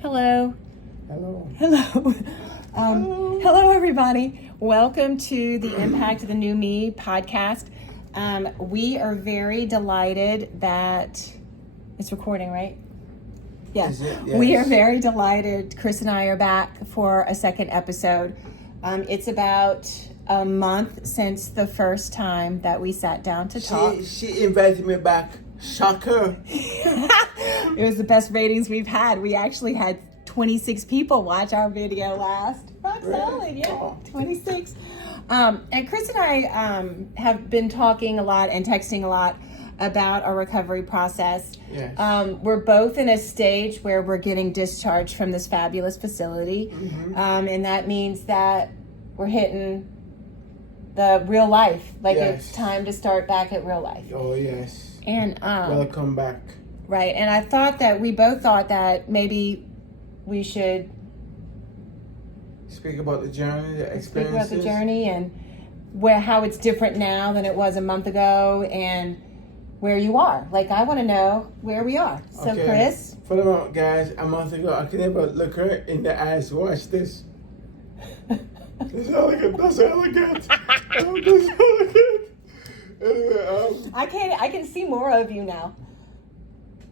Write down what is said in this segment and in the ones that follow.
Hello. Hello. Hello. Hello, everybody. Welcome to the Impact of the New Me podcast. We are very delighted that it's recording, right? Yeah. Yes. We are very delighted. Chris and I are back for a second episode. It's about a month since the first time that we sat down to talk. She invited me back. Shocker. It was the best ratings we've had. We actually had 26 people watch our video last. Rock solid, yeah, Oh. 26. And Chris and I have been talking a lot and texting a lot about our recovery process. Yes. We're both in a stage where we're getting discharged from this fabulous facility. Mm-hmm. And that means that we're hitting the real life. Like Yes. it's time to start back at real life. Oh, yes. And Welcome back. right. And I thought that we both thought that maybe we should Speak about the journey, the experiences. speak about the journey and how it's different now than it was a month ago and where you are. Like, I want to know where we are. So, Okay. Chris. For the moment, guys, a month ago, I could never look her in the eyes. Watch this. That's all I get. That's all I get. That's all I get. Anyway, I can see more of you now.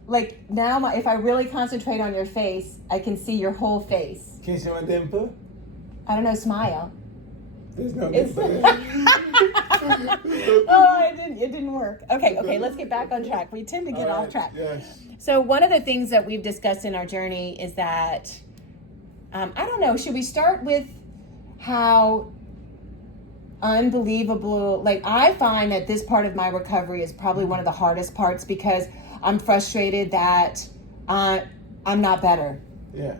Like, now, if I really concentrate on your face, I can see your whole face. can you see my dimple? I don't know, smile. There's no It's- dimple. Oh, it didn't work. Okay, let's get back on track. We tend to get All off right, track. Yes. So one of the things that we've discussed in our journey is that, I don't know, should we start with how unbelievable, like I find that this part of my recovery is probably one of the hardest parts because I'm frustrated that I'm not better. Yeah.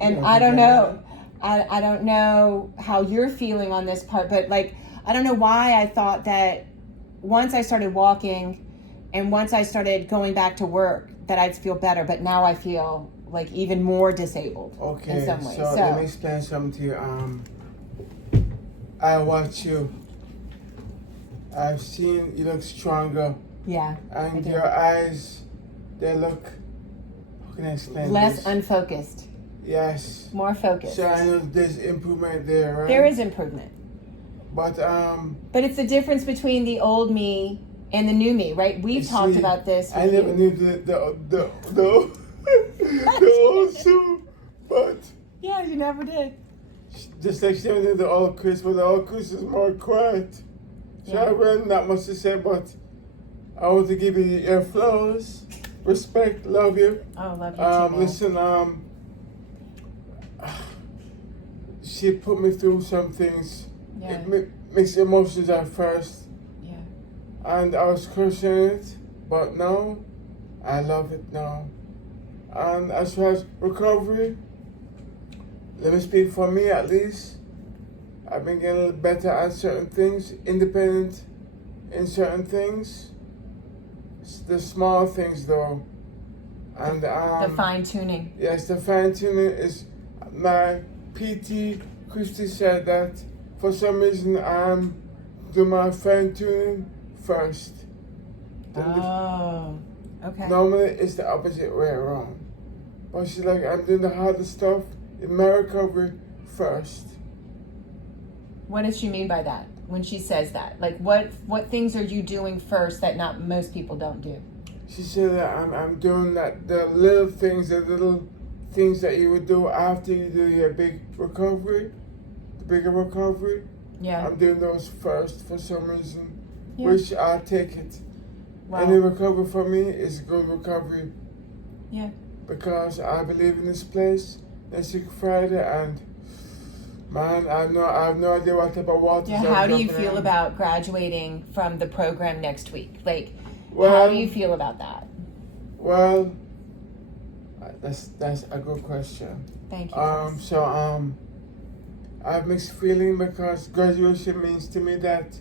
And Yeah, I don't yeah. know. I don't know how you're feeling on this part, but like, I don't know why I thought that once I started walking and once I started going back to work that I'd feel better, but now I feel like even more disabled Okay, in some ways. so let me explain something to you. I watch you. I've seen you look stronger, yeah, I and do. your eyes, they look. How can I explain Less this? unfocused, Yes. more focused. So I know there's improvement there, right? There is improvement. But But it's the difference between the old me and the new me, right? We've you talked see, about this. I with never you. knew the old Sue, but Yeah, you never did. just like she never knew the old Chris, but the old Chris is more quiet. So Yeah. I really not much to say, but I want to give you your flowers, respect, love you. Oh, love you too, man. Listen, she put me through some things. Yeah. It mixed emotions at first, Yeah. and I was questioning it, but now I love it now. And as far as recovery, let me speak for me at least. I've been getting a little better at certain things, independent in certain things. It's the small things though. And The fine tuning. yes, the fine tuning is my PT Christy said that for some reason I'm doing my fine tuning first. Oh, okay. Normally it's the opposite way around. But she's like, I'm doing the hardest stuff in my recovery first. What does she mean by that when she says that? Like, what things are you doing first that not most people don't do? She said that I'm doing that the little things that you would do after you do your big recovery, the bigger recovery. Yeah. I'm doing those first for some reason, Yeah. which I take it. Wow. Any recovery for me is good recovery Yeah. because I believe in this place. Next week Friday, and man, I have no idea what type of water. Yeah. How do you feel about graduating from the program next week? Like, how Well, do you feel about that? Well, that's a good question. Thank you. Chris. I have mixed feeling because graduation means to me that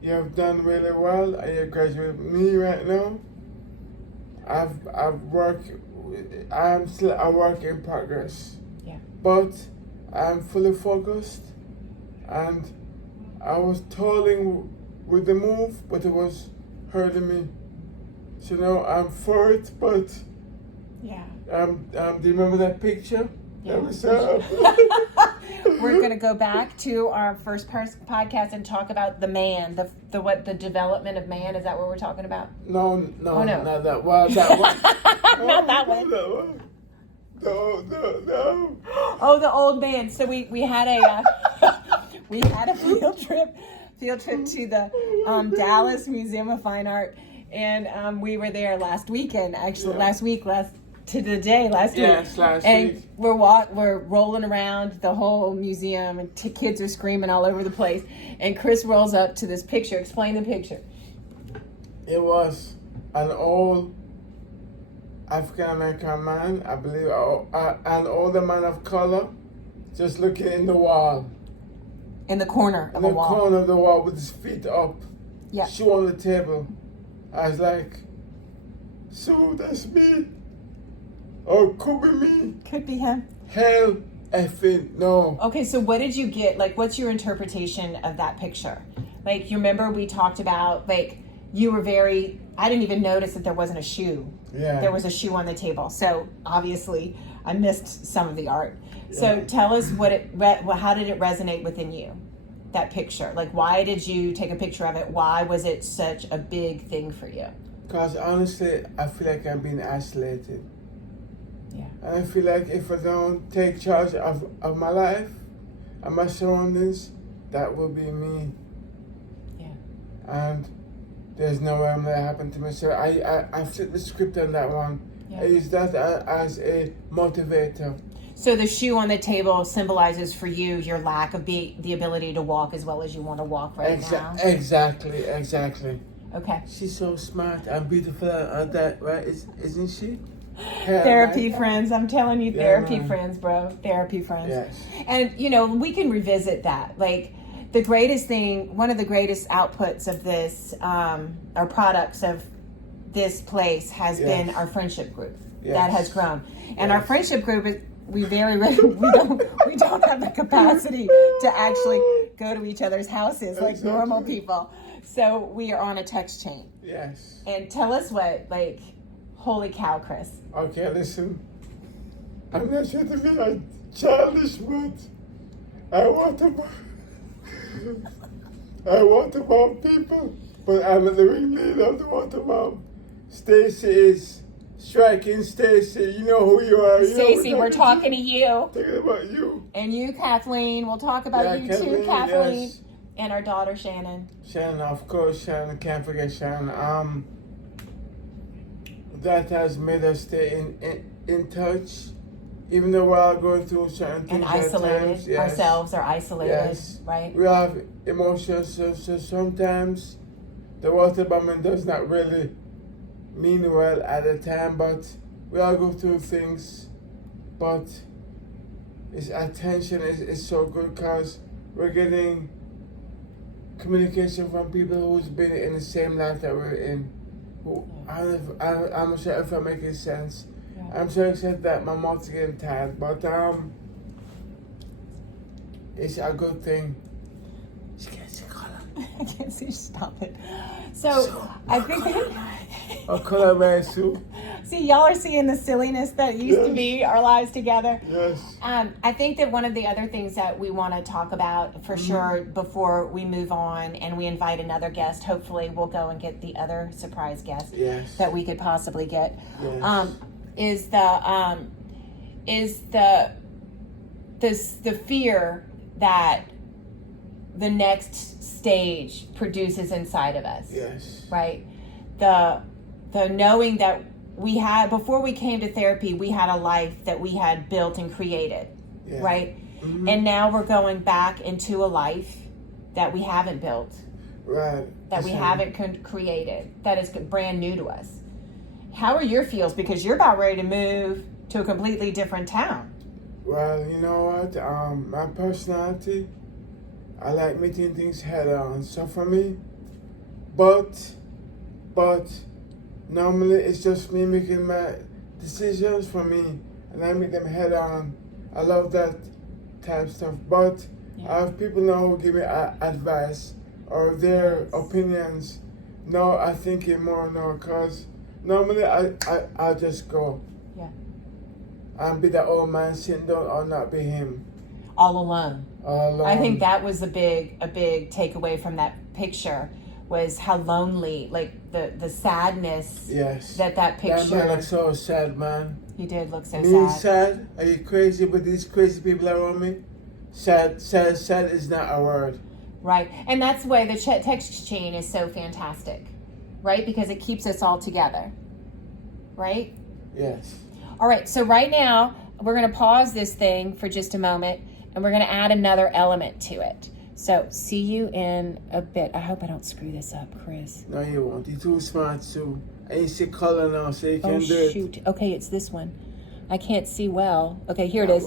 you have done really well and you graduate. Me right now, I'm still a work in progress. Yeah. But I'm fully focused, and I was toiling with the move, but it was hurting me. So now I'm for it, but Yeah. Do you remember that picture? Yeah. That we saw? We're going to go back to our first podcast and talk about the man, the development of man. Is that what we're talking about? No, Oh, no. not that one. That one. Not that one. That one. No. Oh, the old man. So we had a we had a field trip to the Dallas Museum of Fine Art, and we were there last weekend. Actually, Yeah. last week. Last Yes, last and week. we're rolling around the whole museum, and kids are screaming all over the place. And Chris rolls up to this picture. Explain the picture. It was an old African American man, I believe, an older man of color, just looking in the wall, In the corner of in the the wall. corner of the wall with his feet up, Yeah. shoe on the table. I was like, so that's me. Or could be me. Could be him. Hell effing no. Okay, so what did you get? Like, what's your interpretation of that picture? Like, you remember we talked about, like, you were very, I didn't even notice that there wasn't a shoe. Yeah. There was a shoe on the table. So, obviously, I missed some of the art. So, Yeah. tell us how did it resonate within you, that picture? Like, why did you take a picture of it? Why was it such a big thing for you? Because honestly, I feel like I'm being isolated. Yeah. And I feel like if I don't take charge of my life and my surroundings, that will be me. Yeah. And there's no way I'm gonna happen to me. So I flipped the script on that one. Yeah. I use that as a motivator. So the shoe on the table symbolizes for you your lack of the ability to walk as well as you want to walk right now. Exactly. Okay. She's so smart and beautiful at that, right? Isn't she? Therapy friends. I'm telling you, Yeah, therapy man. friends, bro. Therapy friends. Yes. And, we can revisit that. Like, the greatest thing, one of the greatest outputs of this, or products of this place has Yes. been our friendship group that Yes. has grown. And our Yes. friendship group is, we don't have the capacity to actually go to each other's houses like Exactly. normal people. So we are on a text chain. Yes. And tell us what, like, holy cow, Chris. Okay, listen. I'm not trying to be like childish, but I want to bomb people, but I'm the ringleader of the water bomb. Stacy is striking. Stacy, you know who you are. Stacey, we're talking to you. Talking about you. And you, Kathleen. We'll talk about you too, Kathleen. Yes. And our daughter, Shannon. Shannon, of course, Shannon. Can't forget Shannon. That has made us stay in touch, even though we're going through certain things. And at isolated. times. Yes. Ourselves are isolated, Yes. right? We have emotions, so sometimes the water bombing does not really mean well at the time, but we all go through things. But its attention is so good because we're getting communication from people who's been in the same life that we're in. I'm not sure if I'm making sense. Yeah. I'm so excited that my mouth's getting tired, but it's a good thing. She gets a color. I can't see. Stop it. So I think A color very soup. see, y'all are seeing the silliness that used to be our lives together. Yes. I think that one of the other things that we want to talk about for sure before we move on and we invite another guest, hopefully we'll go and get the other surprise guest Yes. that we could possibly get, Yes. is the fear that the next stage produces inside of us. Yes. Right? The knowing that we had, before we came to therapy, we had a life that we had built and created, Yeah. right? Mhm. And now we're going back into a life that we haven't built, Right. that we haven't created, that is brand new to us. How are your feels? Because you're about ready to move to a completely different town. Well, you know what? My personality, I like meeting things head on. So for me, but normally it's just me making my decisions for me, and I meet them head on. I love that type of stuff. But I have people now who give me advice or their opinions. No, I think it more now, cause normally I just go. Yeah. and be that old man sitting down or not be him. All alone. All alone. I think that was a big takeaway from that picture, was how lonely, like the sadness. Yes. That picture. That man looked so sad, man. He did look so Me sad. sad? Are you crazy with these crazy people around me? Sad is not a word. Right. And that's why the text chain is so fantastic, right? Because it keeps us all together, right? Yes. All right. So right now, we're going to pause this thing for just a moment, and we're going to add another element to it. So see you in a bit. I hope I don't screw this up, Chris. No, you won't. You're too smart, too. And you see color now, so you can do it. Oh, shoot. Okay, it's this one. I can't see well. Okay, here it is.